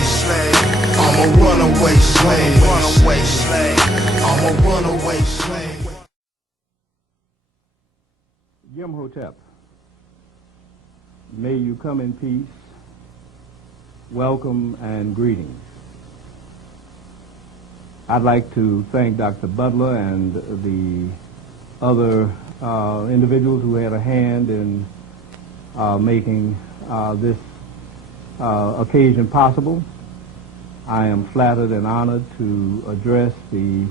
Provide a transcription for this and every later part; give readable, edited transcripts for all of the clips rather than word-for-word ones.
slave. I'm a runaway slave. Runaway slave. I'm a runaway slave. Hotep, may you come in peace. Welcome and greetings. I'd like to thank Dr. Butler and the other individuals who had a hand in making this occasion possible. I am flattered and honored to address the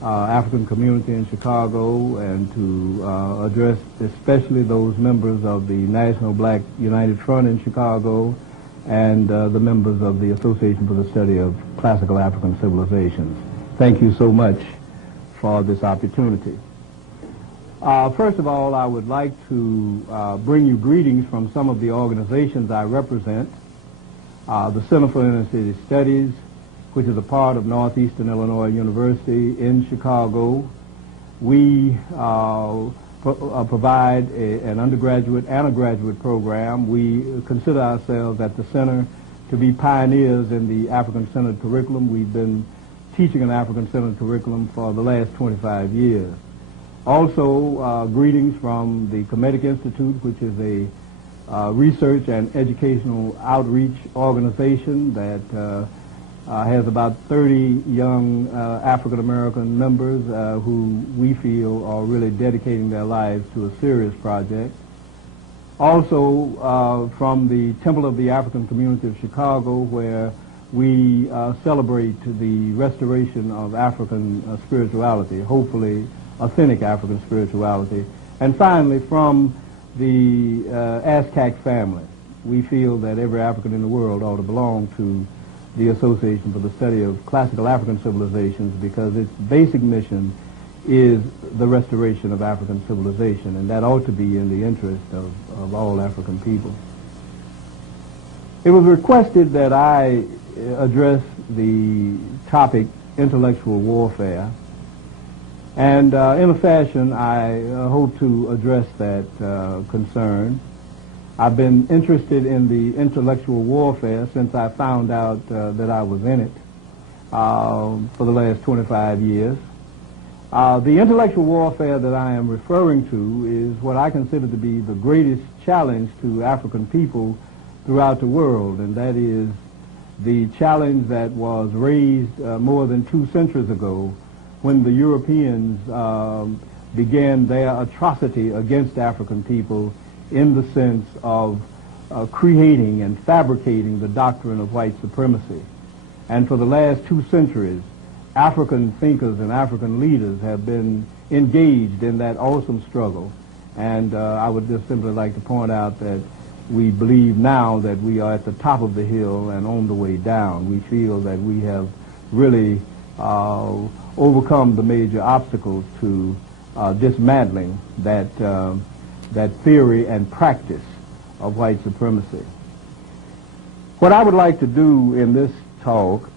African community in Chicago and to address especially those members of the National Black United Front in Chicago and the members of the Association for the Study of Classical African Civilizations. Thank you so much for this opportunity. First of all, I would like to bring you greetings from some of the organizations I represent. The Center for Inner City Studies, which is a part of Northeastern Illinois University in Chicago. We provide an undergraduate and a graduate program. We consider ourselves at the center to be pioneers in the African-centered curriculum. We've been teaching an African-centered curriculum for the last 25 years. Also, greetings from the Kemetic Institute, which is a research and educational outreach organization that has about 30 young African-American members who we feel are really dedicating their lives to a serious project. Also from the Temple of the African Community of Chicago, where we celebrate the restoration of African spirituality, hopefully authentic African spirituality. And finally, from the ASCAC family, we feel that every African in the world ought to belong to the Association for the Study of Classical African Civilizations, because its basic mission is the restoration of African civilization, and that ought to be in the interest of all African people. It was requested that I address the topic intellectual warfare, and in a fashion I hope to address that concern. I've been interested in the intellectual warfare since I found out that I was in it for the last 25 years. The intellectual warfare that I am referring to is what I consider to be the greatest challenge to African people throughout the world, and that is the challenge that was raised more than 2 centuries ago when the Europeans began their atrocity against African people in the sense of creating and fabricating the doctrine of white supremacy. And for the last 2 centuries, African thinkers and African leaders have been engaged in that awesome struggle. And I would just simply like to point out that we believe now that we are at the top of the hill and on the way down. We feel that we have really overcome the major obstacles to dismantling that theory and practice of white supremacy. What I would like to do in this talk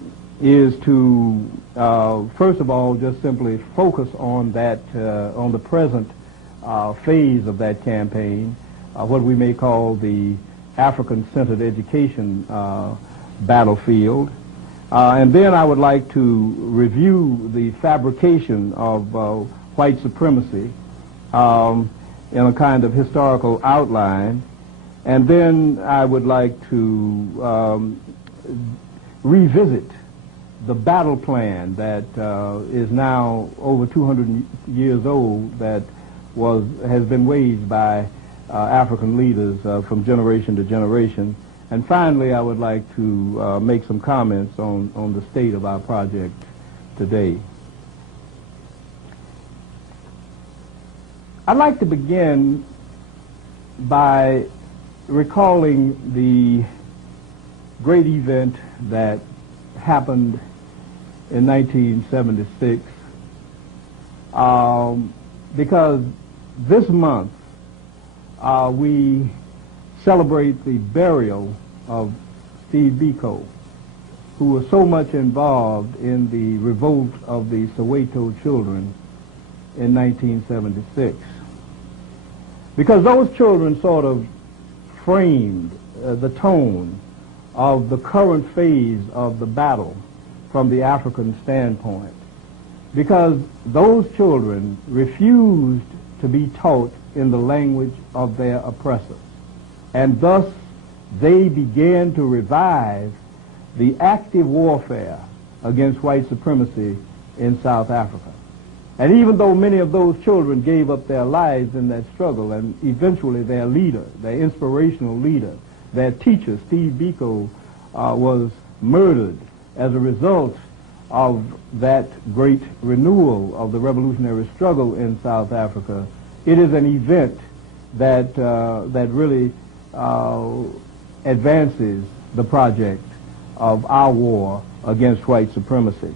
is to, first of all, just simply focus on that, on the present phase of that campaign, what we may call the African-centered education battlefield. And then I would like to review the fabrication of white supremacy in a kind of historical outline, and then I would like to revisit the battle plan that is now over 200 years old, that has been waged by African leaders from generation to generation. And finally, I would like to make some comments on the state of our project today. I'd like to begin by recalling the great event that happened in 1976, because this month we celebrate the burial of Steve Biko, who was so much involved in the revolt of the Soweto children in 1976. Because those children sort of framed the tone of the current phase of the battle from the African standpoint, because those children refused to be taught in the language of their oppressors. And thus they began to revive the active warfare against white supremacy in South Africa. And even though many of those children gave up their lives in that struggle, and eventually their leader, their inspirational leader, their teacher, Steve Biko, was murdered as a result of that great renewal of the revolutionary struggle in South Africa, it is an event that, that really advances the project of our war against white supremacy.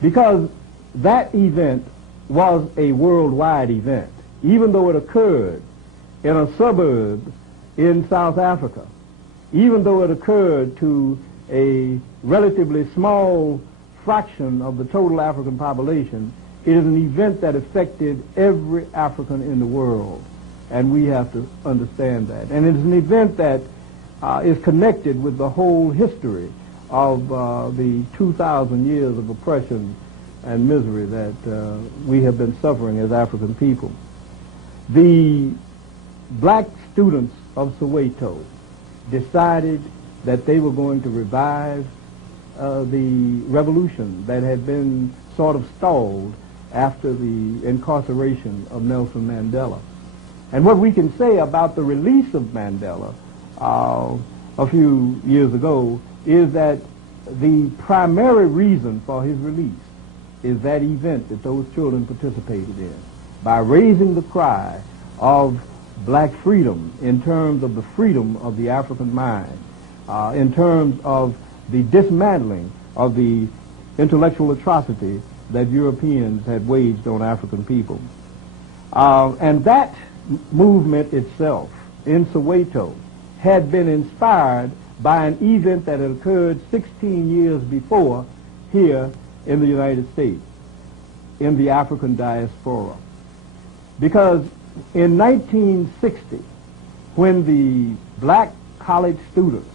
Because that event was a worldwide event, even though it occurred in a suburb in South Africa, even though it occurred to a relatively small fraction of the total African population, it is an event that affected every African in the world, and we have to understand that. And it is an event that is connected with the whole history of the 2,000 years of oppression and misery that we have been suffering as African people. The black students of Soweto decided that they were going to revive the revolution that had been sort of stalled after the incarceration of Nelson Mandela. And what we can say about the release of Mandela a few years ago is that the primary reason for his release is that event that those children participated in, by raising the cry of black freedom in terms of the freedom of the African mind, in terms of the dismantling of the intellectual atrocity that Europeans had waged on African people. And that movement itself in Soweto had been inspired by an event that had occurred 16 years before here in the United States, in the African diaspora. Because in 1960, when the black college students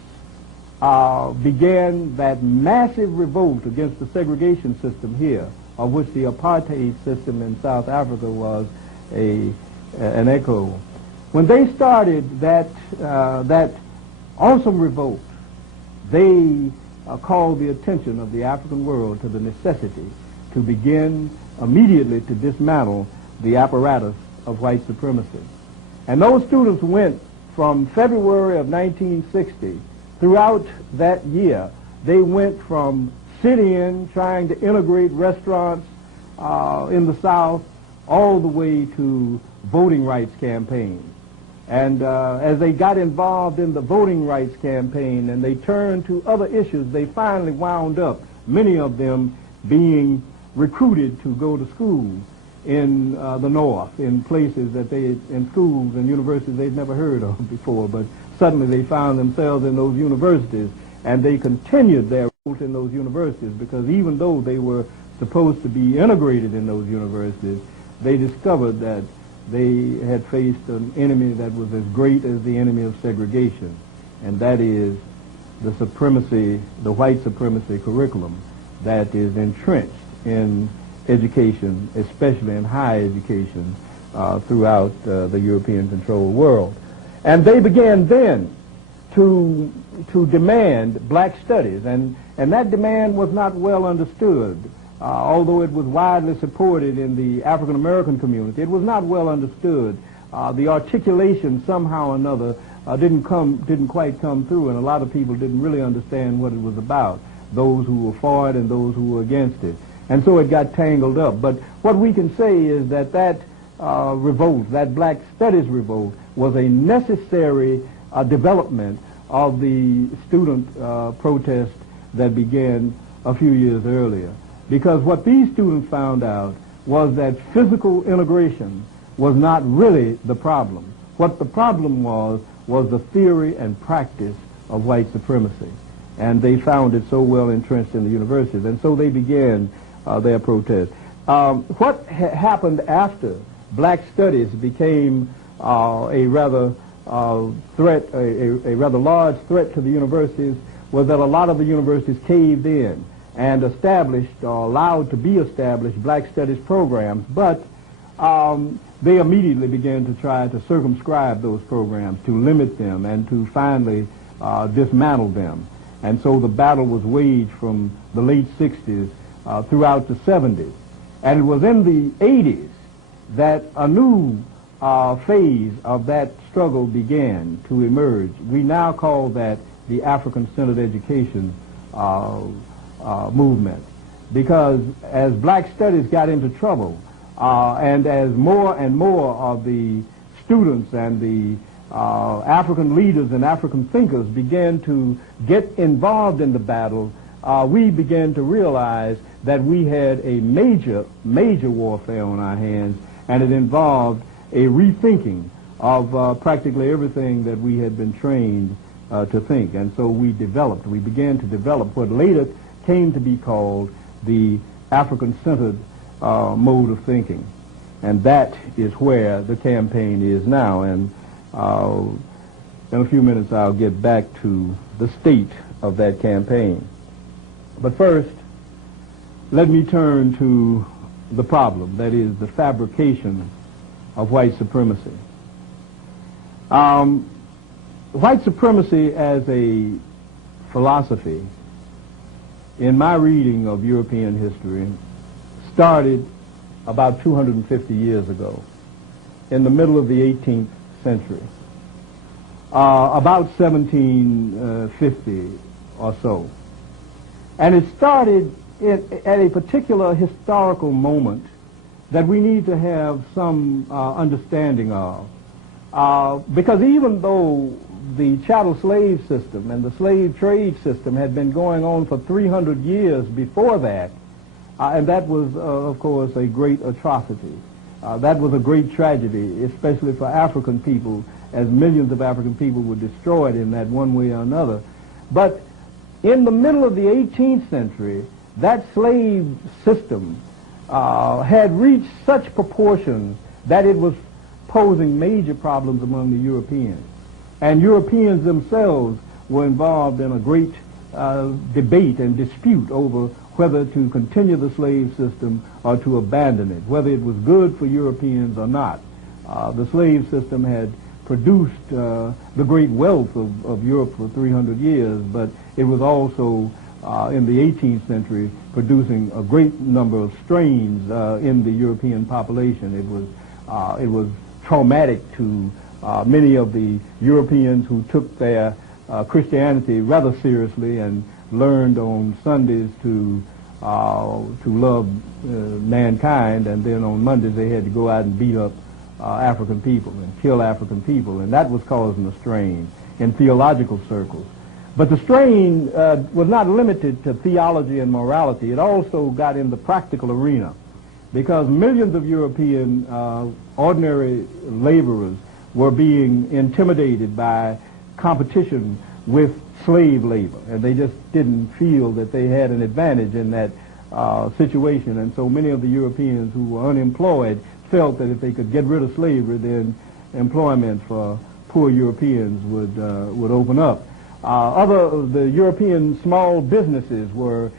began that massive revolt against the segregation system here, of which the apartheid system in South Africa was an echo. When they started that awesome revolt, they called the attention of the African world to the necessity to begin immediately to dismantle the apparatus of white supremacy. And those students went from February of 1960 throughout that year. They went from sit-in, trying to integrate restaurants in the South, all the way to voting rights campaigns. And as they got involved in the voting rights campaign and they turned to other issues, they finally wound up, many of them being recruited to go to school in the North, in places that in schools and universities they'd never heard of before, but suddenly they found themselves in those universities, and they continued their route in those universities, because even though they were supposed to be integrated in those universities, they discovered that they had faced an enemy that was as great as the enemy of segregation, and that is the supremacy, the white supremacy curriculum that is entrenched in education, especially in higher education, throughout the European-controlled world. And they began then to demand black studies, and that demand was not well understood. Although it was widely supported in the African American community, it was not well understood. The articulation somehow or another didn't quite come through, and a lot of people didn't really understand what it was about, those who were for it and those who were against it. And so it got tangled up. But what we can say is that revolt, that black studies revolt, was a necessary development of the student protest that began a few years earlier. Because what these students found out was that physical integration was not really the problem. What the problem was the theory and practice of white supremacy. And they found it so well entrenched in the universities. And so they began their protest. What happened after black studies became a rather large threat to the universities was that a lot of the universities caved in and established or allowed to be established black studies programs, but they immediately began to try to circumscribe those programs, to limit them, and to finally dismantle them. And so the battle was waged from the late 60s throughout the 70s. And it was in the 80s that a new phase of that struggle began to emerge. We now call that the African-centered education movement, because as black studies got into trouble, and as more and more of the students and the African leaders and African thinkers began to get involved in the battle, we began to realize that we had a major warfare on our hands, and it involved a rethinking of practically everything that we had been trained to think. And so we began to develop what later came to be called the African-centered mode of thinking. And that is where the campaign is now. And in a few minutes I'll get back to the state of that campaign. But first, let me turn to the problem, that is the fabrication of white supremacy. White supremacy as a philosophy, in my reading of European history, started about 250 years ago, in the middle of the 18th century, about 1750 or so. And it started at a particular historical moment that we need to have some understanding of. Because even though the chattel slave system and the slave trade system had been going on for 300 years before that, and that was, of course, a great atrocity. That was a great tragedy, especially for African people, as millions of African people were destroyed in that one way or another. But in the middle of the 18th century, that slave system had reached such proportions that it was posing major problems among the Europeans. And Europeans themselves were involved in a great debate and dispute over whether to continue the slave system or to abandon it, whether it was good for Europeans or not. The slave system had produced the great wealth of Europe for 300 years, but it was also in the 18th century producing a great number of strains in the European population. It was traumatic to many of the Europeans who took their Christianity rather seriously and learned on Sundays to love mankind, and then on Mondays they had to go out and beat up African people and kill African people, and that was causing a strain in theological circles. But the strain was not limited to theology and morality. It also got in the practical arena, because millions of European ordinary laborers were being intimidated by competition with slave labor, and they just didn't feel that they had an advantage in that situation. And so many of the Europeans who were unemployed felt that if they could get rid of slavery, then employment for poor Europeans would open up. The European small businesses were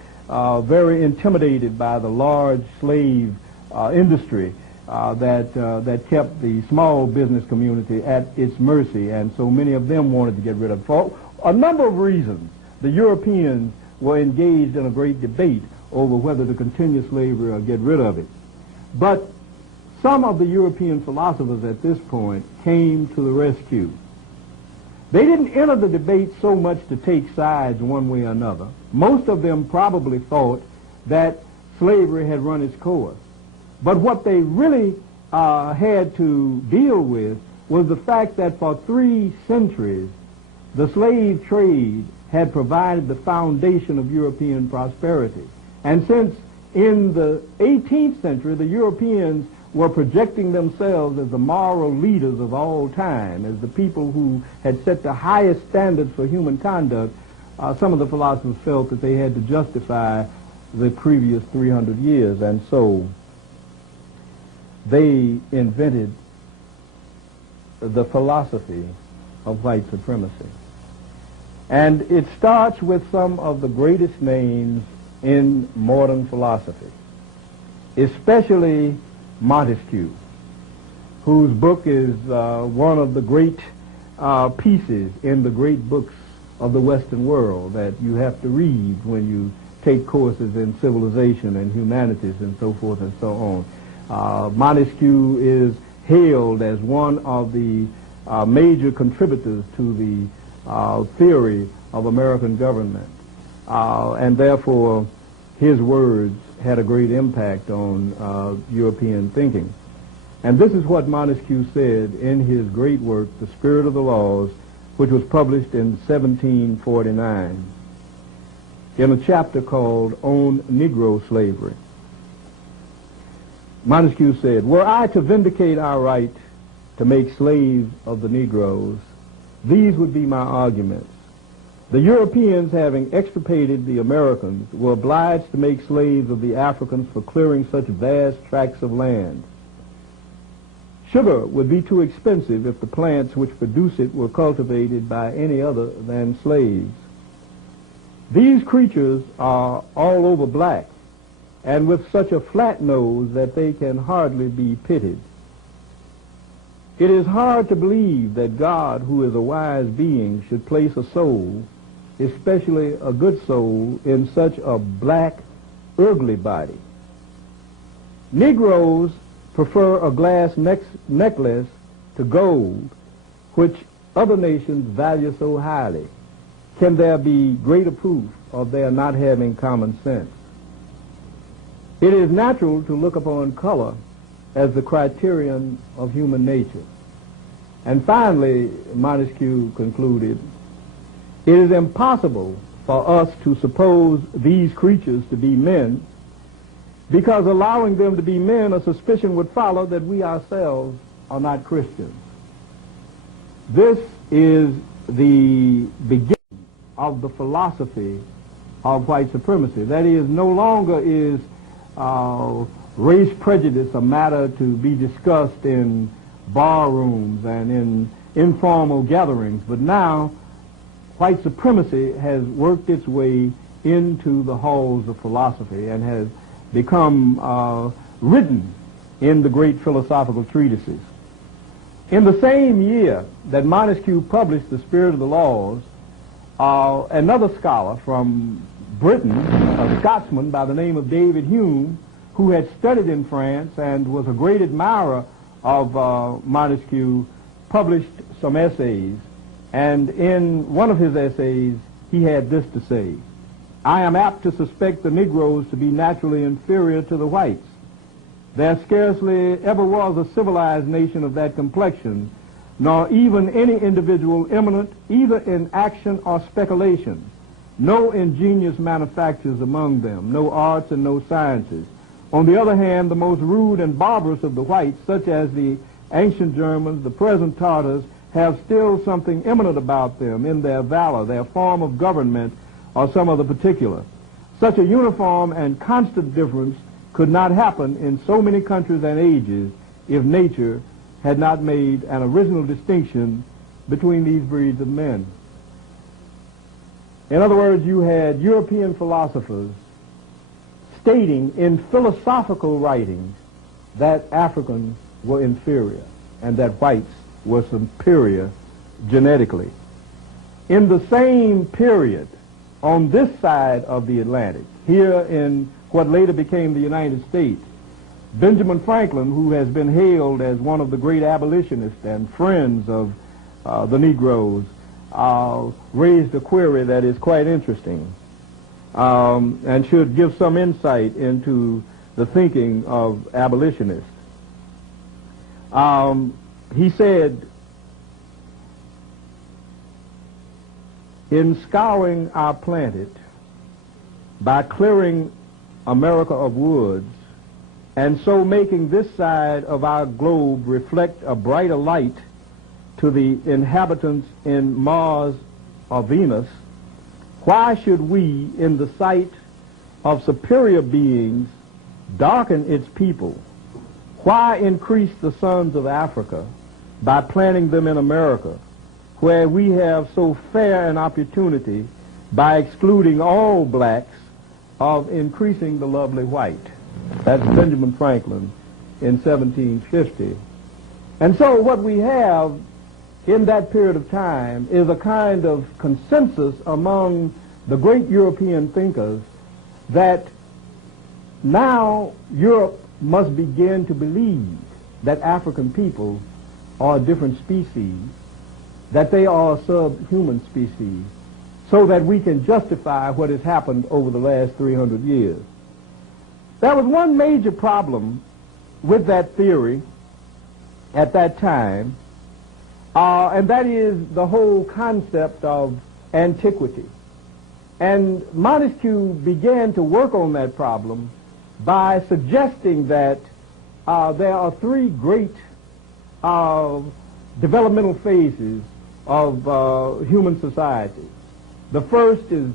very intimidated by the large slave industry that kept the small business community at its mercy, and so many of them wanted to get rid of it. For a number of reasons, the Europeans were engaged in a great debate over whether to continue slavery or get rid of it. But some of the European philosophers at this point came to the rescue. They didn't enter the debate so much to take sides one way or another. Most of them probably thought that slavery had run its course. But what they really had to deal with was the fact that for 3 centuries, the slave trade had provided the foundation of European prosperity. And since in the 18th century, the Europeans were projecting themselves as the moral leaders of all time, as the people who had set the highest standards for human conduct, some of the philosophers felt that they had to justify the previous 300 years, and so they invented the philosophy of white supremacy. And it starts with some of the greatest names in modern philosophy, especially Montesquieu, whose book is one of the great pieces in the great books of the Western world that you have to read when you take courses in civilization and humanities and so forth and so on. Montesquieu is hailed as one of the major contributors to the theory of American government, and therefore his words had a great impact on European thinking. And this is what Montesquieu said in his great work, The Spirit of the Laws, which was published in 1749, in a chapter called On Negro Slavery. Montesquieu said, "Were I to vindicate our right to make slaves of the Negroes, these would be my arguments. The Europeans, having extirpated the Americans, were obliged to make slaves of the Africans for clearing such vast tracts of land. Sugar would be too expensive if the plants which produce it were cultivated by any other than slaves. These creatures are all over black, and with such a flat nose that they can hardly be pitied. It is hard to believe that God, who is a wise being, should place a soul, especially a good soul, in such a black, ugly body. Negroes prefer a glass necklace to gold, which other nations value so highly. Can there be greater proof of their not having common sense? It is natural to look upon color as the criterion of human nature." And finally, Montesquieu concluded, "It is impossible for us to suppose these creatures to be men, because allowing them to be men, a suspicion would follow that we ourselves are not Christians." This is the beginning of the philosophy of white supremacy. That is, no longer is race prejudice a matter to be discussed in bar rooms and in informal gatherings, but now white supremacy has worked its way into the halls of philosophy and has become written in the great philosophical treatises. In the same year that Montesquieu published The Spirit of the Laws, another scholar from Britain, a Scotsman by the name of David Hume, who had studied in France and was a great admirer of Montesquieu, published some essays. And in one of his essays, he had this to say: "I am apt to suspect the Negroes to be naturally inferior to the whites. There scarcely ever was a civilized nation of that complexion, nor even any individual eminent either in action or speculation. No ingenious manufactures among them, no arts and no sciences. On the other hand, the most rude and barbarous of the whites, such as the ancient Germans, the present Tartars, have still something eminent about them in their valor, their form of government, or some other particular. Such a uniform and constant difference could not happen in so many countries and ages if nature had not made an original distinction between these breeds of men." In other words, you had European philosophers stating in philosophical writings that Africans were inferior and that whites were superior genetically. In the same period, on this side of the Atlantic, here in what later became the United States, Benjamin Franklin, who has been hailed as one of the great abolitionists and friends of the Negroes, raised a query that is quite interesting and should give some insight into the thinking of abolitionists. He said, "In scouring our planet, by clearing America of woods, and so making this side of our globe reflect a brighter light to the inhabitants in Mars or Venus, why should we, in the sight of superior beings, darken its people? Why increase the sons of Africa by planting them in America, where we have so fair an opportunity by excluding all blacks of increasing the lovely white. That's Benjamin Franklin in 1750. And so what we have in that period of time is a kind of consensus among the great European thinkers that now Europe must begin to believe that African people are a different species, that they are a subhuman species, so that we can justify what has happened over the last 300 years. There was one major problem with that theory at that time, and that is the whole concept of antiquity. And Montesquieu began to work on that problem by suggesting that there are three great developmental phases of human society. The first is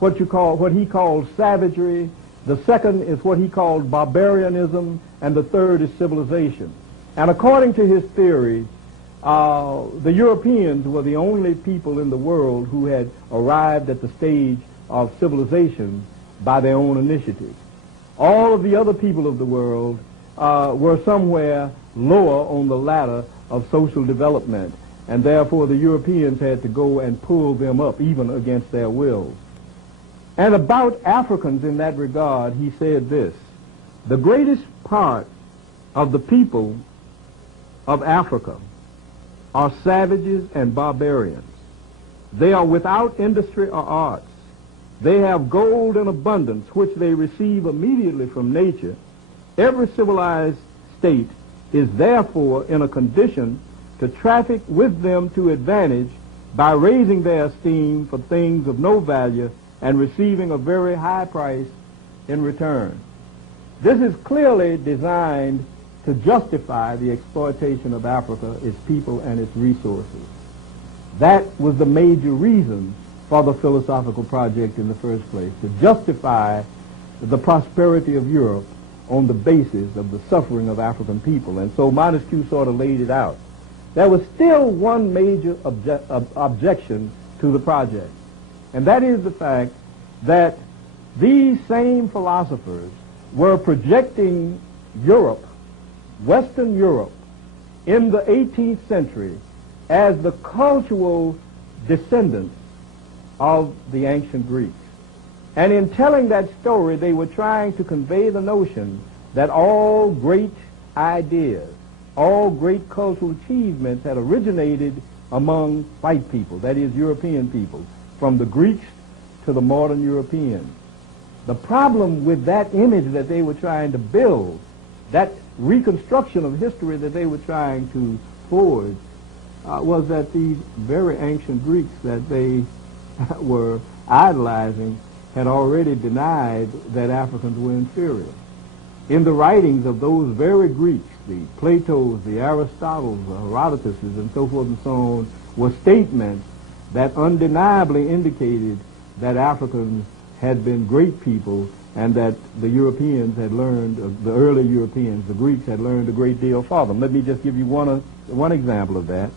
what he called savagery. The second is what he called barbarianism, and the third is civilization. And according to his theory, the Europeans were the only people in the world who had arrived at the stage of civilization by their own initiative. All of the other people of the world were somewhere lower on the ladder of social development, and therefore the Europeans had to go and pull them up even against their wills. And about Africans in that regard, he said this: the greatest part of the people of Africa are savages and barbarians. They are without industry or arts. They have gold in abundance, which they receive immediately from nature. Every civilized state is therefore in a condition to traffic with them to advantage by raising their esteem for things of no value and receiving a very high price in return. This is clearly designed to justify the exploitation of Africa, its people, and its resources. That was the major reason for the philosophical project in the first place, to justify the prosperity of Europe on the basis of the suffering of African people. And so Montesquieu sort of laid it out. There was still one major objection to the project, and that is the fact that these same philosophers were projecting Europe, Western Europe, in the 18th century as the cultural descendants of the ancient Greeks. And in telling that story, they were trying to convey the notion that all great ideas, all great cultural achievements had originated among white people, that is, European people, from the Greeks to the modern Europeans. The problem with that image that they were trying to build, that reconstruction of history that they were trying to forge, was that these very ancient Greeks that they were idolizing had already denied that Africans were inferior. In the writings of those very Greeks, the Platos, the Aristotles, the Herodotus, and so forth and so on, were statements that undeniably indicated that Africans had been great people and that the Europeans had learned, the early Europeans, the Greeks, had learned a great deal from them. Let me just give you one example of that.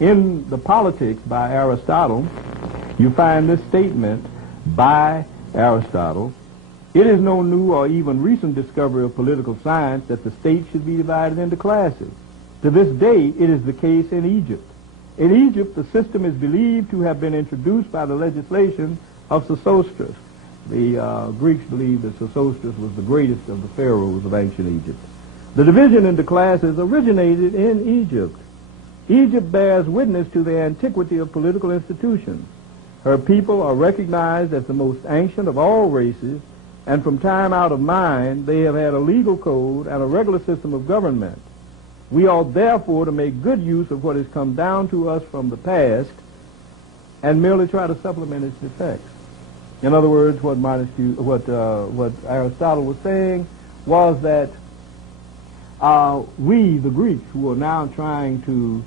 In the Politics by Aristotle, you find this statement by Aristotle: it is no new or even recent discovery of political science that the state should be divided into classes. To this day, it is the case in Egypt. In Egypt, the system is believed to have been introduced by the legislation of Sesostris. The Greeks believed that Sesostris was the greatest of the pharaohs of ancient Egypt. The division into classes originated in Egypt. Egypt bears witness to the antiquity of political institutions. Her people are recognized as the most ancient of all races, and from time out of mind, they have had a legal code and a regular system of government. We ought therefore to make good use of what has come down to us from the past and merely try to supplement its effects. In other words, what Aristotle was saying was that we, the Greeks, who are now trying to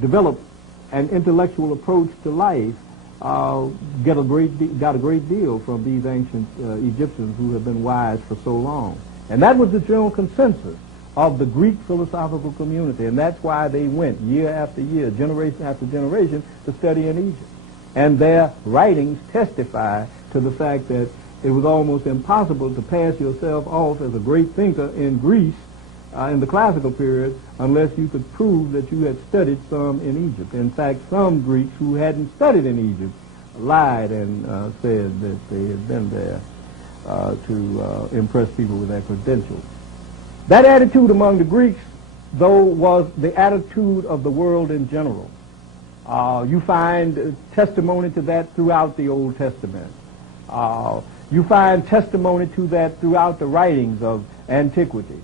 develop an intellectual approach to life, got a great deal from these ancient Egyptians who have been wise for so long. And that was the general consensus of the Greek philosophical community, and that's why they went year after year, generation after generation, to study in Egypt. And their writings testify to the fact that it was almost impossible to pass yourself off as a great thinker in Greece in the classical period unless you could prove that you had studied some in Egypt. In fact, some Greeks who hadn't studied in Egypt lied and said that they had been there to impress people with their credentials. That attitude among the Greeks, though, was the attitude of the world in general. You find testimony to that throughout the Old Testament. You find testimony to that throughout the writings of antiquity.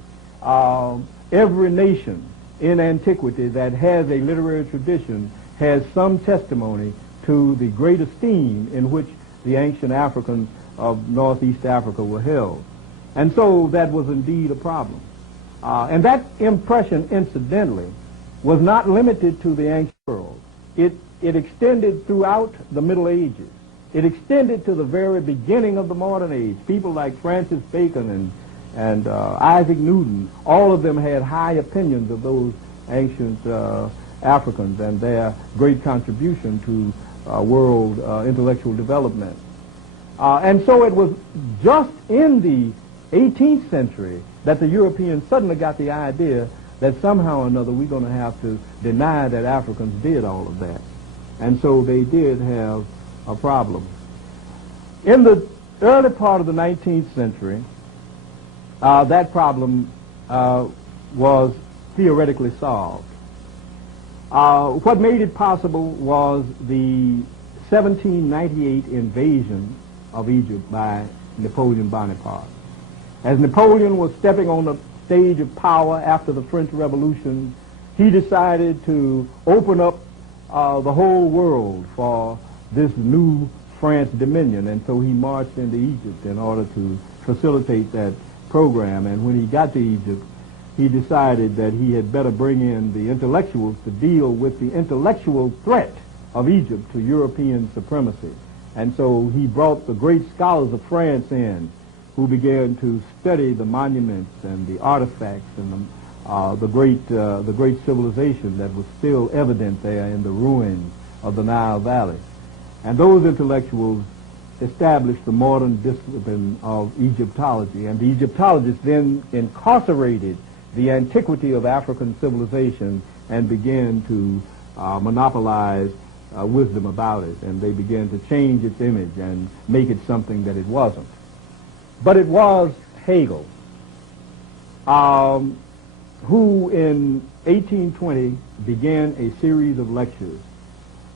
Every nation in antiquity that has a literary tradition has some testimony to the great esteem in which the ancient Africans of Northeast Africa were held. And so that was indeed a problem. And that impression, incidentally, was not limited to the ancient world. It extended throughout the Middle Ages. It extended to the very beginning of the modern age. People like Francis Bacon and Isaac Newton, all of them had high opinions of those ancient Africans and their great contribution to world intellectual development. And so it was just in the 18th century that the Europeans suddenly got the idea that somehow or another we're going to have to deny that Africans did all of that. And so they did have a problem. In the early part of the 19th century, that problem was theoretically solved. What made it possible was the 1798 invasion of Egypt by Napoleon Bonaparte. As Napoleon was stepping on the stage of power after the French Revolution, he decided to open up the whole world for this new France dominion, and so he marched into Egypt in order to facilitate that program. And when he got to Egypt, he decided that he had better bring in the intellectuals to deal with the intellectual threat of Egypt to European supremacy. And so he brought the great scholars of France in, who began to study the monuments and the artifacts and the great civilization that was still evident there in the ruins of the Nile Valley. And those intellectuals established the modern discipline of Egyptology, and the Egyptologists then incarcerated the antiquity of African civilization and began to monopolize wisdom about it, and they began to change its image and make it something that it wasn't. But it was Hegel who in 1820 began a series of lectures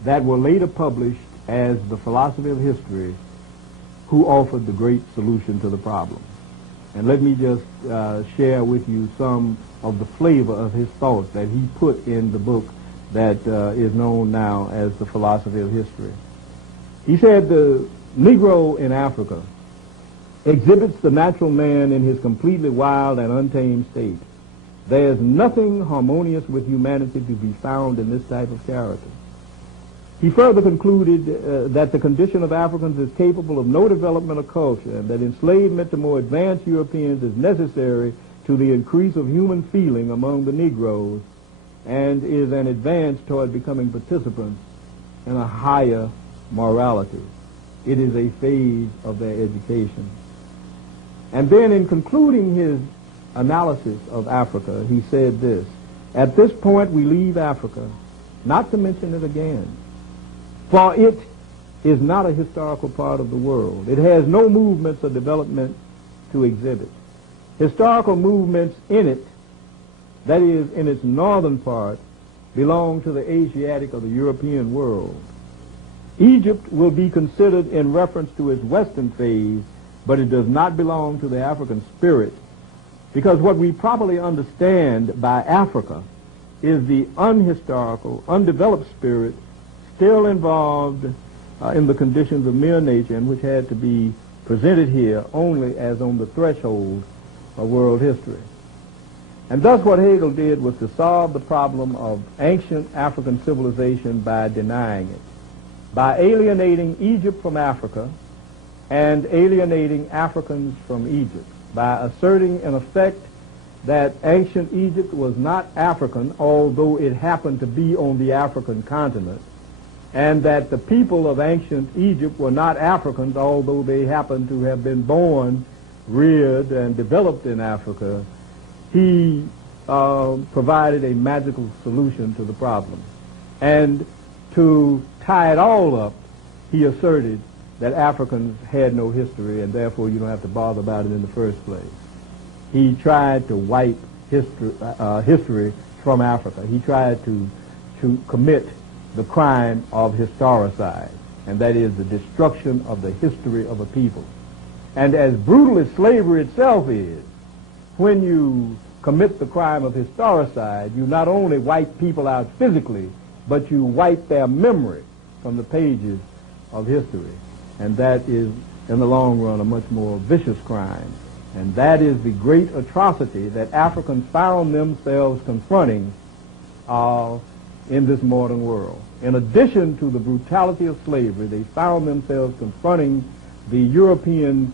that were later published as The Philosophy of History, who offered the great solution to the problem. And let me just share with you some of the flavor of his thoughts that he put in the book that is known now as The Philosophy of History. He said the Negro in Africa exhibits the natural man in his completely wild and untamed state. There is nothing harmonious with humanity to be found in this type of character. He further concluded that the condition of Africans is capable of no development of culture, and that enslavement to more advanced Europeans is necessary to the increase of human feeling among the Negroes and is an advance toward becoming participants in a higher morality. It is a phase of their education. And then in concluding his analysis of Africa, he said this: at this point we leave Africa, not to mention it again, for it is not a historical part of the world. It has no movements of development to exhibit. Historical movements in it, that is, in its northern part, belong to the Asiatic or the European world. Egypt will be considered in reference to its western phase, but it does not belong to the African spirit, because what we properly understand by Africa is the unhistorical, undeveloped spirit still involved in the conditions of mere nature, and which had to be presented here only as on the threshold of world history. And thus what Hegel did was to solve the problem of ancient African civilization by denying it, by alienating Egypt from Africa and alienating Africans from Egypt, by asserting in effect that ancient Egypt was not African, although it happened to be on the African continent, and that the people of ancient Egypt were not Africans, although they happened to have been born, reared, and developed in Africa, he provided a magical solution to the problem. And to tie it all up, he asserted that Africans had no history, and therefore you don't have to bother about it in the first place. He tried to wipe history from Africa. He tried to commit the crime of historicide, and that is the destruction of the history of a people. And as brutal as slavery itself is, when you commit the crime of historicide, you not only wipe people out physically, but you wipe their memory from the pages of history. And that is, in the long run, a much more vicious crime. And that is the great atrocity that Africans found themselves confronting in this modern world. In addition to the brutality of slavery, they found themselves confronting the European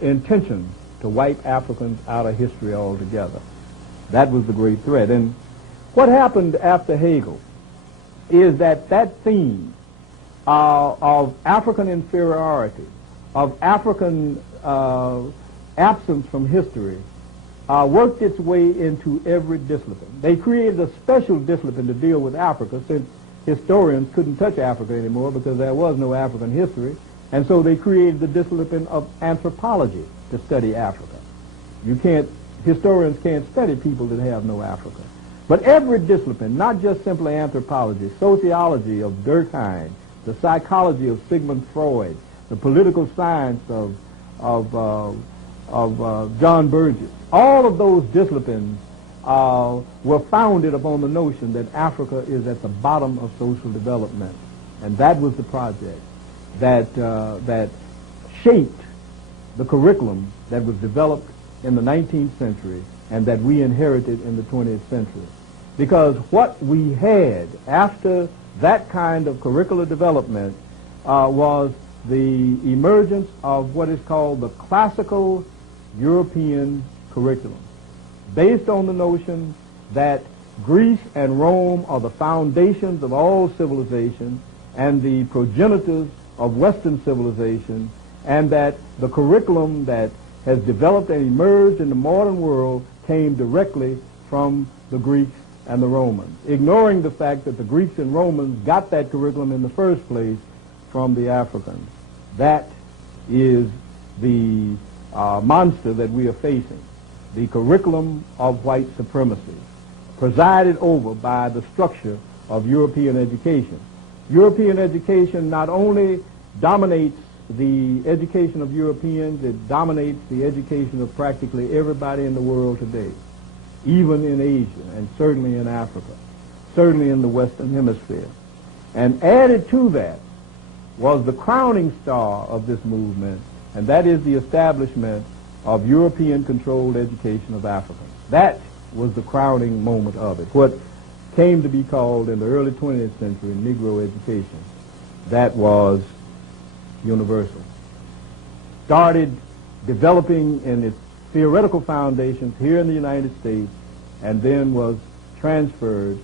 intention to wipe Africans out of history altogether. That was the great threat. And what happened after Hegel is that theme of African inferiority, of African absence from history, worked its way into every discipline. They created a special discipline to deal with Africa, since historians couldn't touch Africa anymore because there was no African history, and so they created the discipline of anthropology to study Africa. Historians can't study people that have no Africa. But every discipline, not just simply anthropology, sociology of Durkheim, the psychology of Sigmund Freud, the political science of John Burgess, all of those disciplines were founded upon the notion that Africa is at the bottom of social development. And that was the project that shaped the curriculum that was developed in the 19th century and that we inherited in the 20th century. Because what we had after that kind of curricular development was the emergence of what is called the classical European curriculum, based on the notion that Greece and Rome are the foundations of all civilization and the progenitors of Western civilization, and that the curriculum that has developed and emerged in the modern world came directly from the Greeks and the Romans, ignoring the fact that the Greeks and Romans got that curriculum in the first place from the Africans. That is the monster that we are facing, the curriculum of white supremacy, presided over by the structure of European education. European education not only dominates the education of Europeans, it dominates the education of practically everybody in the world today, even in Asia and certainly in Africa, certainly in the Western Hemisphere. And added to that was the crowning star of this movement, and that is the establishment of European-controlled education of Africans. That was the crowning moment of it, what came to be called in the early 20th century Negro education. That was universal. Started developing in its theoretical foundations here in the United States, and then was transferred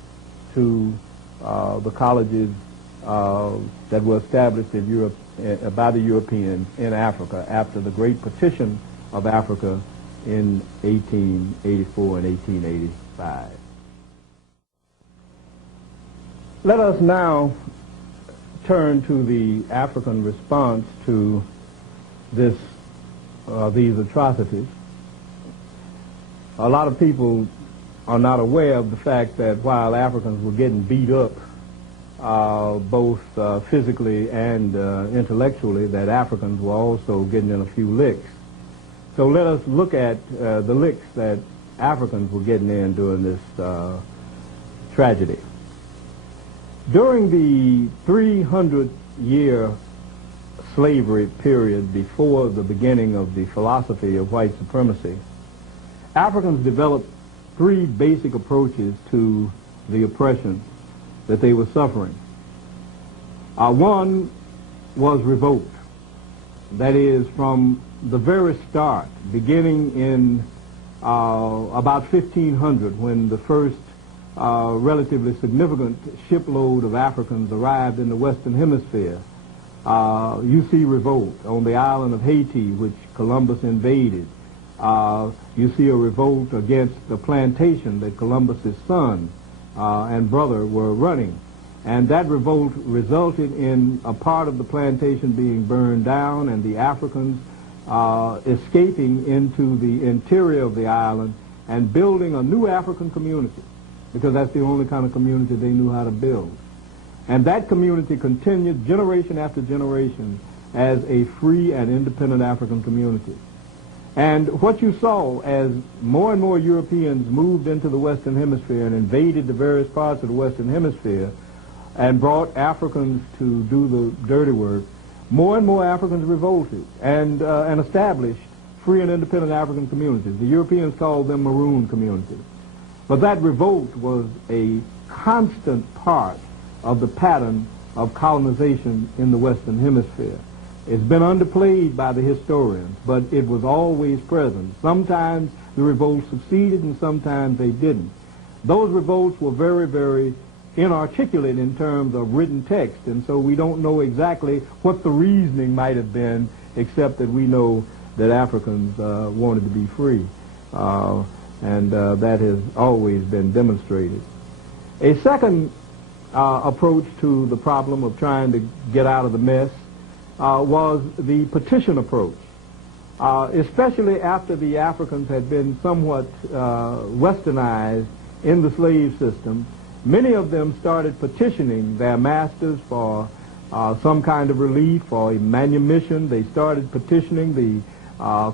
to the colleges that were established in Europe by the Europeans in Africa after the great partition of Africa in 1884 and 1885. Let us now turn to the African response to these atrocities. A lot of people are not aware of the fact that while Africans were getting beat up, both physically and intellectually, that Africans were also getting in a few licks. So let us look at the licks that Africans were getting in during this tragedy. During the 300-year slavery period before the beginning of the philosophy of white supremacy, Africans developed three basic approaches to the oppression that they were suffering. One was revolt. That is, from the very start, beginning in about 1500, when the first relatively significant shipload of Africans arrived in the Western Hemisphere, you see revolt on the island of Haiti, which Columbus invaded. You see a revolt against the plantation that Columbus's son and brother were running. And that revolt resulted in a part of the plantation being burned down and the Africans escaping into the interior of the island and building a new African community, because that's the only kind of community they knew how to build. And that community continued generation after generation as a free and independent African community. And what you saw as more and more Europeans moved into the Western Hemisphere and invaded the various parts of the Western Hemisphere and brought Africans to do the dirty work, more and more Africans revolted and established free and independent African communities. The Europeans called them maroon communities. But that revolt was a constant part of the pattern of colonization in the Western Hemisphere. It's been underplayed by the historians, but it was always present. Sometimes the revolts succeeded and sometimes they didn't. Those revolts were very, very inarticulate in terms of written text, and so we don't know exactly what the reasoning might have been, except that we know that Africans wanted to be free, and that has always been demonstrated. A second approach to the problem of trying to get out of the mess was the petition approach, especially after the Africans had been somewhat westernized in the slave system. Many of them started petitioning their masters for some kind of relief or a manumission. They started petitioning the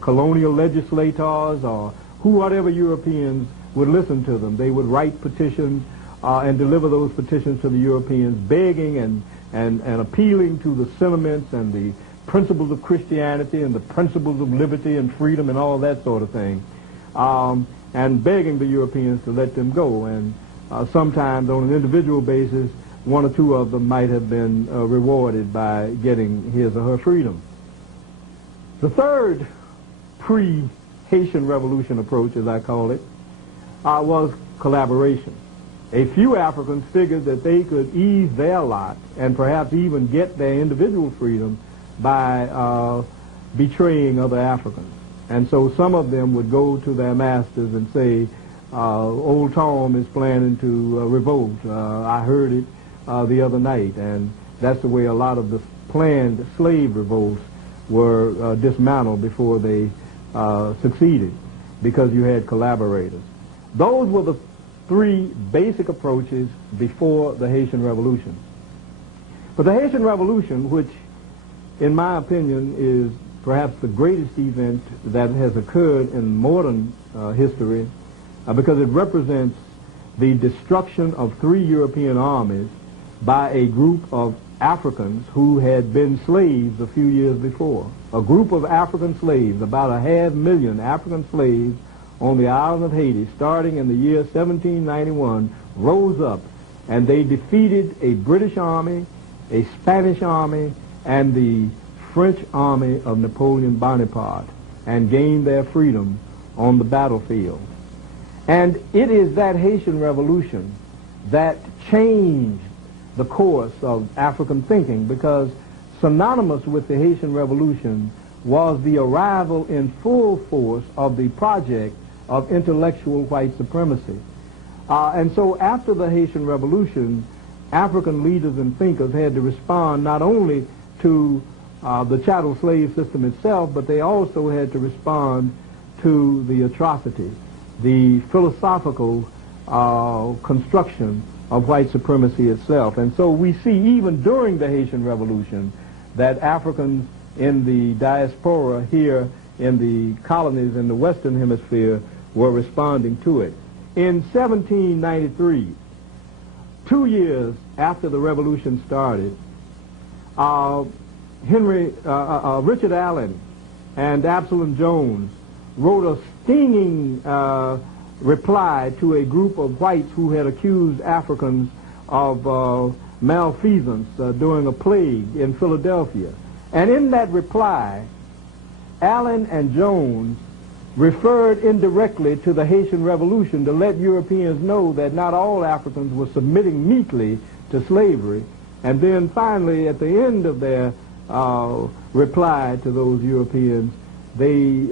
colonial legislators or whatever Europeans would listen to them. They would write petitions and deliver those petitions to the Europeans, begging and appealing to the sentiments and the principles of Christianity and the principles of liberty and freedom and all that sort of thing, and begging the Europeans to let them go. And sometimes on an individual basis, one or two of them might have been rewarded by getting his or her freedom. The third pre-Haitian Revolution approach, as I call it, was collaboration. A few Africans figured that they could ease their lot and perhaps even get their individual freedom by betraying other Africans. And so some of them would go to their masters and say, Old Tom is planning to revolt. I heard it the other night. And that's the way a lot of the planned slave revolts were dismantled before they succeeded, because you had collaborators. Those were the three basic approaches before the Haitian Revolution. But the Haitian Revolution, which in my opinion is perhaps the greatest event that has occurred in modern history, because it represents the destruction of 3 European armies by a group of Africans who had been slaves a few years before. A group of African slaves, about 500,000 African slaves on the island of Haiti, starting in the year 1791, rose up and they defeated a British army, a Spanish army, and the French army of Napoleon Bonaparte, and gained their freedom on the battlefield. And it is that Haitian Revolution that changed the course of African thinking, because synonymous with the Haitian Revolution was the arrival in full force of the project of intellectual white supremacy. And so after the Haitian Revolution, African leaders and thinkers had to respond not only to the chattel slave system itself, but they also had to respond to the atrocity, the philosophical construction of white supremacy itself. And so we see even during the Haitian Revolution that Africans in the diaspora here in the colonies in the Western Hemisphere were responding to it. In 1793, 2 years after the revolution started, Richard Allen and Absalom Jones wrote a stinging reply to a group of whites who had accused Africans of malfeasance during a plague in Philadelphia. And in that reply, Allen and Jones referred indirectly to the Haitian Revolution to let Europeans know that not all Africans were submitting meekly to slavery. And then finally, at the end of their reply to those Europeans, they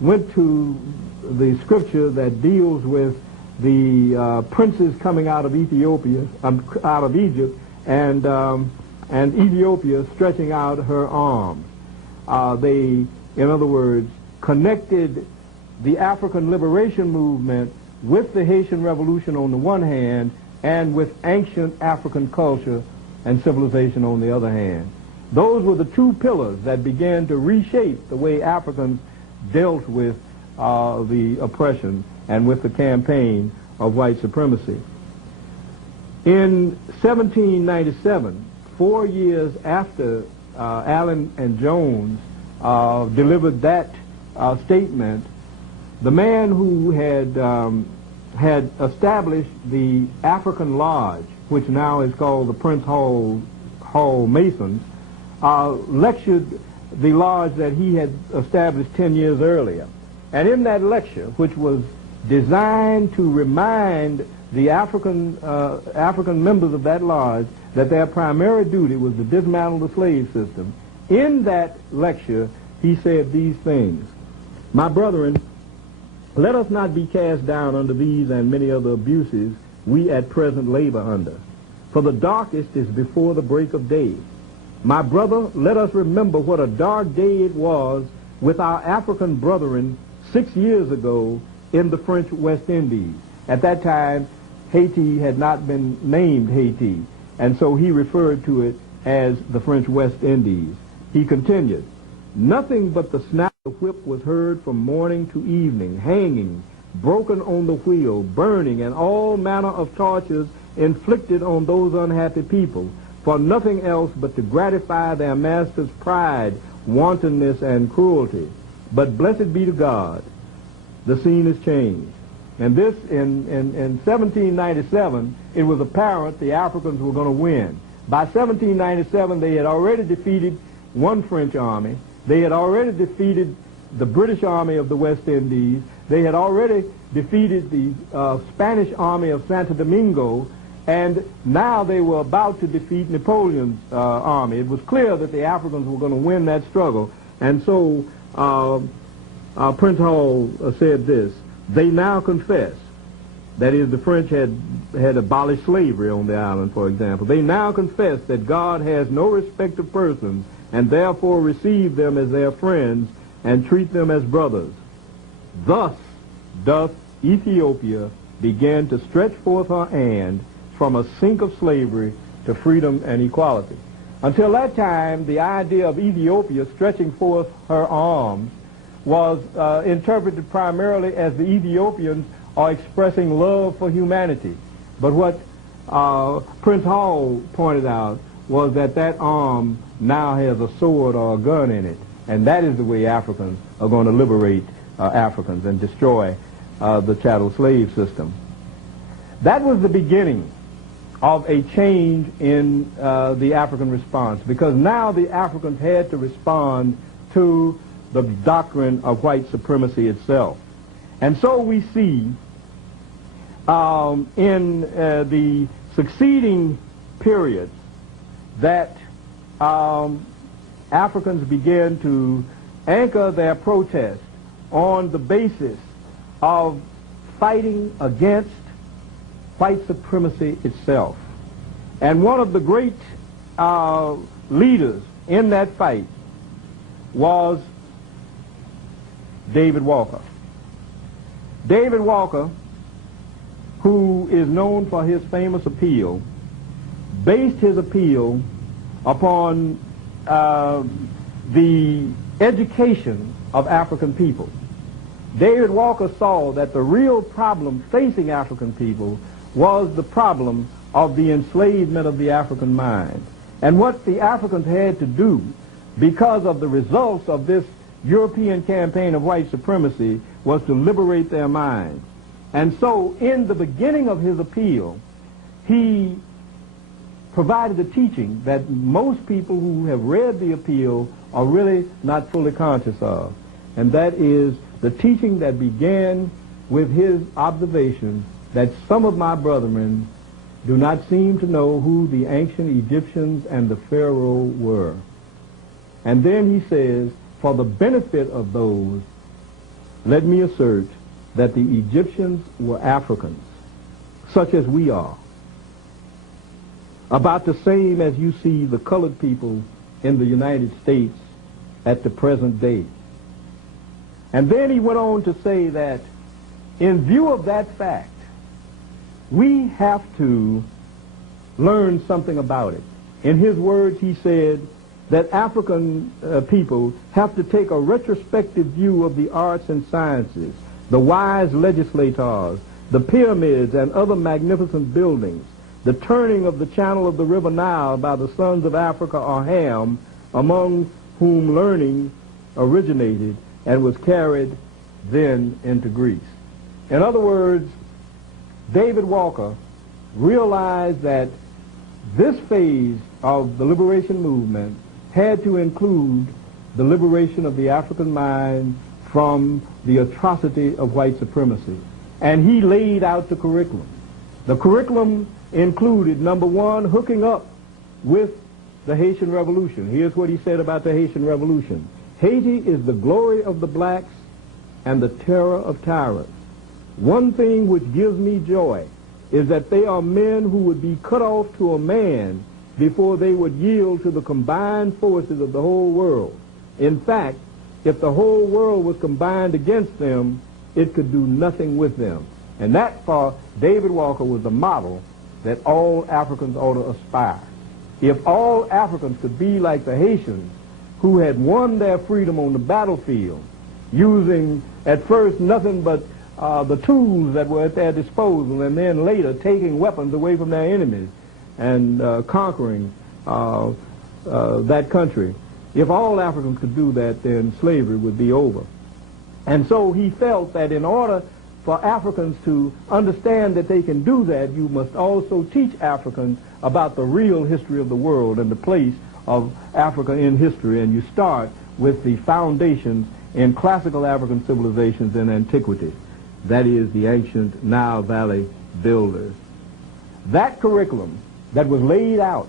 went to the scripture that deals with the princes coming out of Ethiopia, out of Egypt, and Ethiopia stretching out her arms. They, in other words, connected the African liberation movement with the Haitian Revolution on the one hand, and with ancient African culture and civilization on the other hand. Those were the two pillars that began to reshape the way Africans dealt with the oppression and with the campaign of white supremacy. In 1797, 4 years after Allen and Jones delivered that statement, the man who had established the African Lodge, which now is called the Prince Hall Masons, lectured the lodge that he had established 10 years earlier. And in that lecture, which was designed to remind the African members of that lodge that their primary duty was to dismantle the slave system, in that lecture he said these things: "My brethren, let us not be cast down under these and many other abuses we at present labor under, for the darkest is before the break of day. My brother, let us remember what a dark day it was with our African brethren 6 years ago in the French West Indies." At that time, Haiti had not been named Haiti, and so he referred to it as the French West Indies. He continued, "Nothing but the snap of the whip was heard from morning to evening, hanging, broken on the wheel, burning, and all manner of tortures inflicted on those unhappy people, for nothing else but to gratify their master's pride, wantonness, and cruelty. But blessed be to God, the scene is changed." And this, in 1797, it was apparent the Africans were going to win. By 1797, they had already defeated one French army. They had already defeated the British Army of the West Indies. They had already defeated the Spanish army of Santo Domingo, and now they were about to defeat Napoleon's army. It was clear that the Africans were going to win that struggle. And so Prince Hall said this: "They now confess," that is, the French had abolished slavery on the island, for example. "They now confess that God has no respect of persons, and therefore receive them as their friends and treat them as brothers. Thus doth Ethiopia begin to stretch forth her hand from a sink of slavery to freedom and equality." Until that time, the idea of Ethiopia stretching forth her arms was interpreted primarily as the Ethiopians are expressing love for humanity. But what Prince Hall pointed out was that that arm now has a sword or a gun in it, and that is the way Africans are going to liberate Africans and destroy the chattel slave system. That was the beginning of a change in the African response, because now the Africans had to respond to the doctrine of white supremacy itself. And so we see in the succeeding periods that Africans began to anchor their protest on the basis of fighting against white supremacy itself. And one of the great leaders in that fight was David Walker. David Walker, who is known for his famous appeal, based his appeal upon the education of African people. David Walker saw that the real problem facing African people was the problem of the enslavement of the African mind. And what the Africans had to do, because of the results of this European campaign of white supremacy, was to liberate their minds. And so in the beginning of his appeal, he provided a teaching that most people who have read the appeal are really not fully conscious of. And that is the teaching that began with his observation that some of my brethren do not seem to know who the ancient Egyptians and the Pharaoh were. And then he says, for the benefit of those, let me assert that the Egyptians were Africans, such as we are, about the same as you see the colored people in the United States at the present day. And then he went on to say that in view of that fact, we have to learn something about it. In his words, he said that African people have to take a retrospective view of the arts and sciences, the wise legislators, the pyramids and other magnificent buildings, the turning of the channel of the river Nile by the sons of Africa or Ham, among whom learning originated and was carried then into Greece. In other words, David Walker realized that this phase of the liberation movement had to include the liberation of the African mind from the atrocity of white supremacy. And he laid out the curriculum. The curriculum included, number one, hooking up with the Haitian Revolution. Here's what he said about the Haitian Revolution. Haiti is the glory of the blacks and the terror of tyrants. One thing which gives me joy is that they are men who would be cut off to a man before they would yield to the combined forces of the whole world. In fact, if the whole world was combined against them, it could do nothing with them. And that, for David Walker, was the model that all Africans ought to aspire. If all Africans could be like the Haitians, who had won their freedom on the battlefield, using at first nothing but the tools that were at their disposal, and then later taking weapons away from their enemies and conquering that country. If all Africans could do that, then slavery would be over. And so he felt that in order for Africans to understand that they can do that, you must also teach Africans about the real history of the world and the place of Africa in history. And you start with the foundations in classical African civilizations in antiquity. That is, the ancient Nile Valley builders. That curriculum that was laid out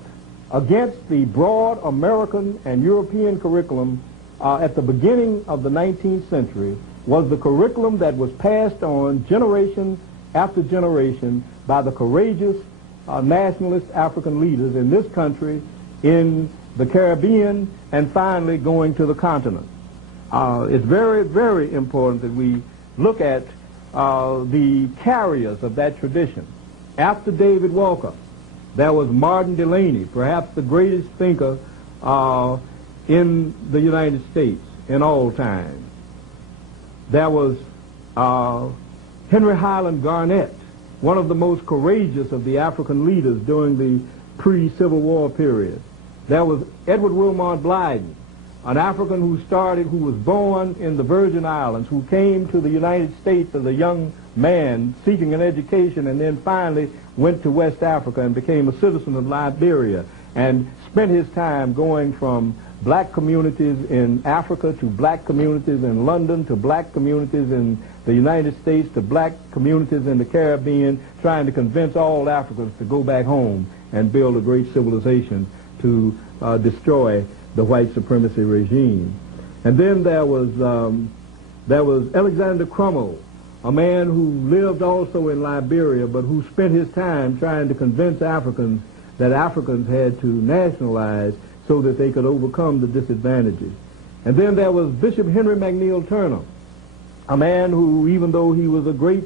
against the broad American and European curriculum at the beginning of the 19th century was the curriculum that was passed on generation after generation by the courageous nationalist African leaders in this country, in the Caribbean, and finally going to the continent. It's very, very important that we look at the carriers of that tradition. After David Walker, there was Martin Delany, perhaps the greatest thinker in the United States in all time. There was Henry Highland Garnett, one of the most courageous of the African leaders during the pre-Civil War period. There was Edward Wilmot Blyden, an African who was born in the Virgin Islands, who came to the United States as a young man seeking an education, and then finally went to West Africa and became a citizen of Liberia, and spent his time going from black communities in Africa to black communities in London to black communities in the United States to black communities in the Caribbean, trying to convince all Africans to go back home and build a great civilization to destroy the white supremacy regime. And then there was Alexander Crummell, a man who lived also in Liberia, but who spent his time trying to convince Africans that Africans had to nationalize so that they could overcome the disadvantages. And then there was Bishop Henry McNeil Turner, a man who, even though he was a great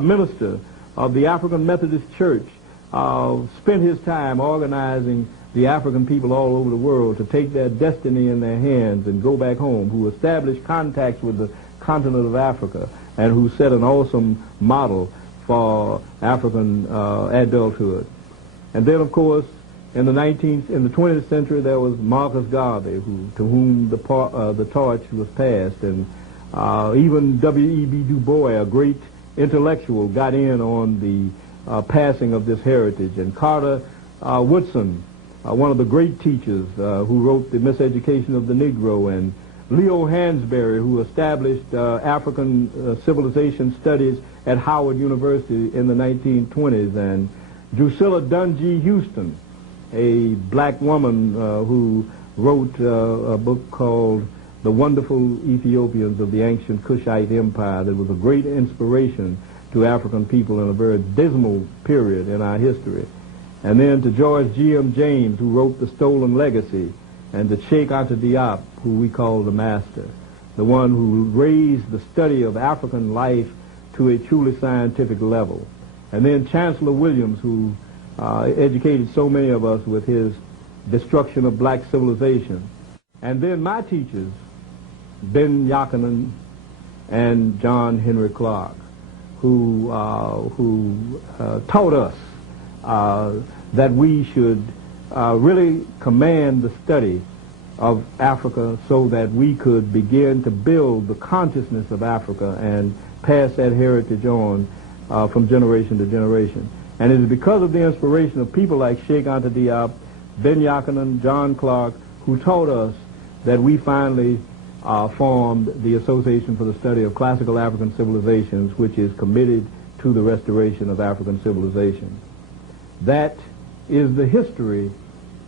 minister of the African Methodist Church, spent his time organizing the African people all over the world to take their destiny in their hands and go back home, who established contacts with the continent of Africa, and who set an awesome model for African adulthood. And then, of course, in the 20th century, there was Marcus Garvey, to whom the torch was passed, and even W.E.B. Du Bois, a great intellectual, got in on the passing of this heritage, and Carter Woodson, one of the great teachers who wrote The Miseducation of the Negro, and Leo Hansberry, who established African civilization studies at Howard University in the 1920s, and Drusilla Dunjee Houston, a black woman who wrote a book called The Wonderful Ethiopians of the Ancient Kushite Empire that was a great inspiration to African people in a very dismal period in our history. And then to George G.M. James, who wrote The Stolen Legacy, and to Sheikh Anta Diop, who we call the master, the one who raised the study of African life to a truly scientific level. And then Chancellor Williams, who educated so many of us with his destruction of black civilization. And then my teachers, Ben Yakinen and John Henry Clark, who taught us that we should really command the study of Africa so that we could begin to build the consciousness of Africa and pass that heritage on from generation to generation. And it is because of the inspiration of people like Sheikh Anta Diop, Ben Yakinen, John Clark, who taught us that we finally formed the Association for the Study of Classical African Civilizations, which is committed to the restoration of African civilization. That is the history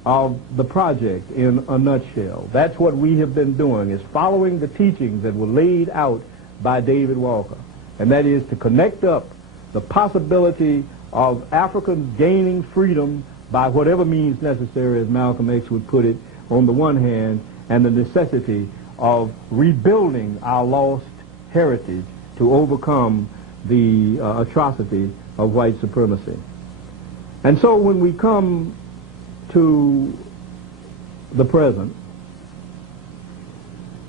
of the project in a nutshell. That's what we have been doing, is following the teachings that were laid out by David Walker, and that is to connect up the possibility of Africans gaining freedom by whatever means necessary, as Malcolm X would put it, on the one hand, and the necessity of rebuilding our lost heritage to overcome the atrocity of white supremacy. And so when we come to the present,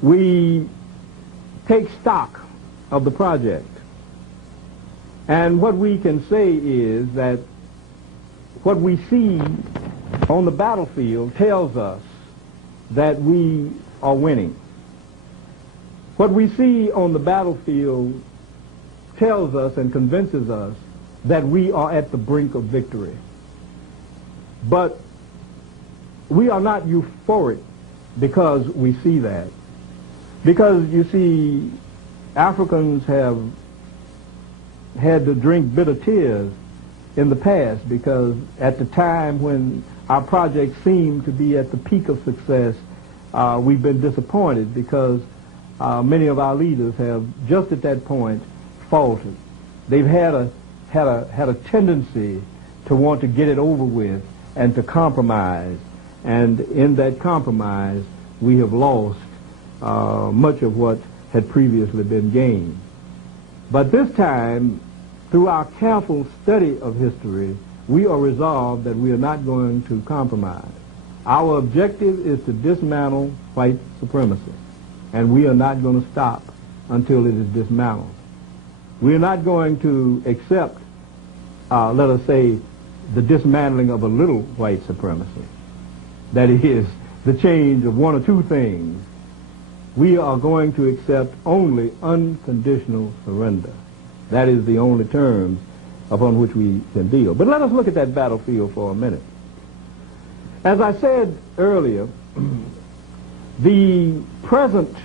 we take stock of the project. And what we can say is that what we see on the battlefield tells us that we are winning. What we see on the battlefield tells us and convinces us that we are at the brink of victory. But we are not euphoric because we see that. Because, you see, Africans have had to drink bitter tears in the past, because at the time when our project seemed to be at the peak of success, we've been disappointed because many of our leaders have just at that point faltered. They've had a tendency to want to get it over with and to compromise, and in that compromise we have lost much of what had previously been gained. But this time, through our careful study of history, we are resolved that we are not going to compromise. Our objective is to dismantle white supremacy, and we are not going to stop until it is dismantled. We are not going to accept, let us say, the dismantling of a little white supremacy. That is, the change of one or two things. We are going to accept only unconditional surrender. That is the only terms upon which we can deal. But let us look at that battlefield for a minute. As I said earlier, the present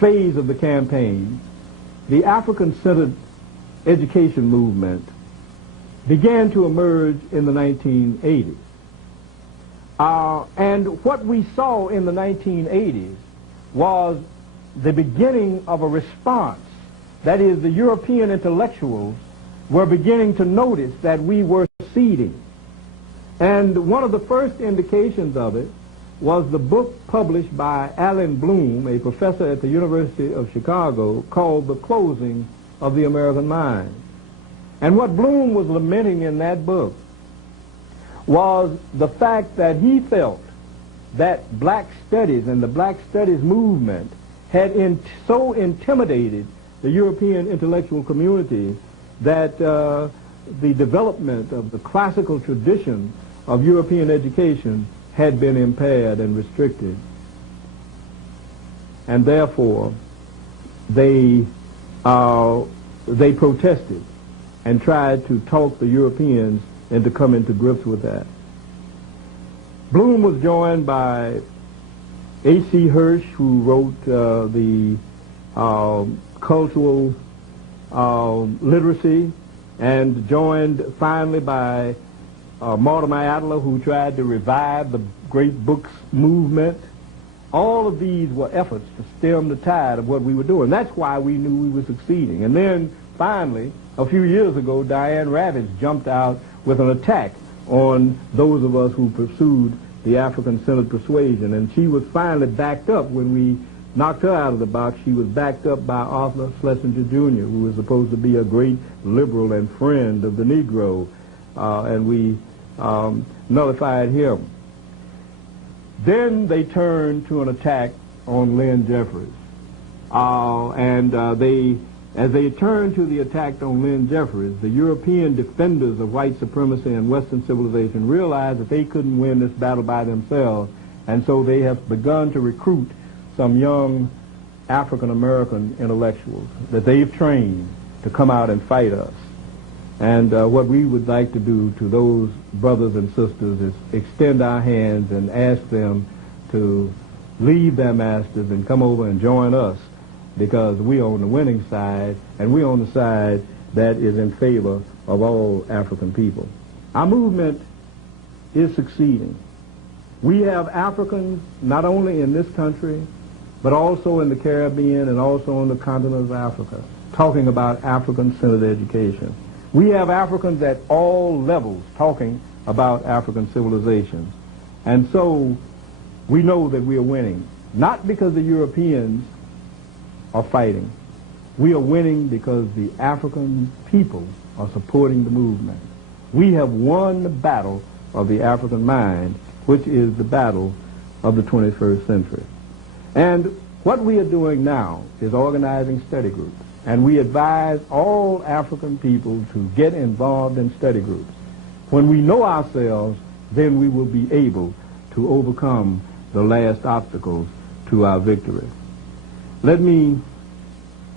phase of the campaign, the African-centered education movement, began to emerge in the 1980s. And what we saw in the 1980s was the beginning of a response. That is, the European intellectuals were beginning to notice that we were ceding. And one of the first indications of it was the book published by Alan Bloom, a professor at the University of Chicago, called The Closing of the American Mind. And what Bloom was lamenting in that book was the fact that he felt that black studies and the black studies movement had so intimidated the European intellectual community that the development of the classical tradition of European education had been impaired and restricted. And therefore, they protested and tried to talk the Europeans into coming to grips with that. Bloom was joined by A.C. Hirsch, who wrote the cultural literacy, and joined finally by Mortimer Adler, who tried to revive the great books movement. All of these were efforts to stem the tide of what we were doing. That's why we knew we were succeeding. And then finally, a few years ago, Diane Ravitch jumped out with an attack on those of us who pursued the African-centered persuasion. And she was finally backed up when we knocked her out of the box. She was backed up by Arthur Schlesinger Jr., who was supposed to be a great liberal and friend of the Negro. And we nullified him. Then they turned to an attack on Lynn Jeffries. As they turned to the attack on Lynn Jeffries, the European defenders of white supremacy and Western civilization realized that they couldn't win this battle by themselves, and so they have begun to recruit some young African-American intellectuals that they've trained to come out and fight us. And what we would like to do to those brothers and sisters is extend our hands and ask them to leave their masters and come over and join us, because we're on the winning side, and we're on the side that is in favor of all African people. Our movement is succeeding. We have Africans not only in this country, but also in the Caribbean and also on the continent of Africa, talking about African-centered education. We have Africans at all levels talking about African civilization. And so we know that we are winning, not because the Europeans are fighting. We are winning because the African people are supporting the movement. We have won the battle of the African mind, which is the battle of the 21st century. And what we are doing now is organizing study groups. And we advise all African people to get involved in study groups. When we know ourselves, then we will be able to overcome the last obstacles to our victory. Let me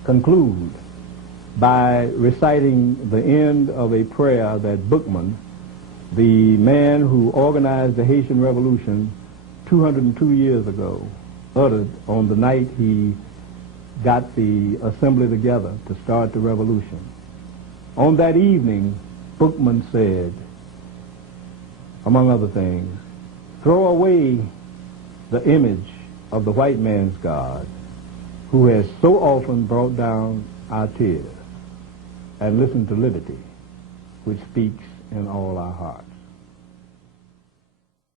conclude by reciting the end of a prayer that Bookman, the man who organized the Haitian Revolution 202 years ago, uttered on the night he got the assembly together to start the revolution. On that evening, Bookman said, among other things, "Throw away the image of the white man's God, who has so often brought down our tears, and listen to liberty, which speaks in all our hearts."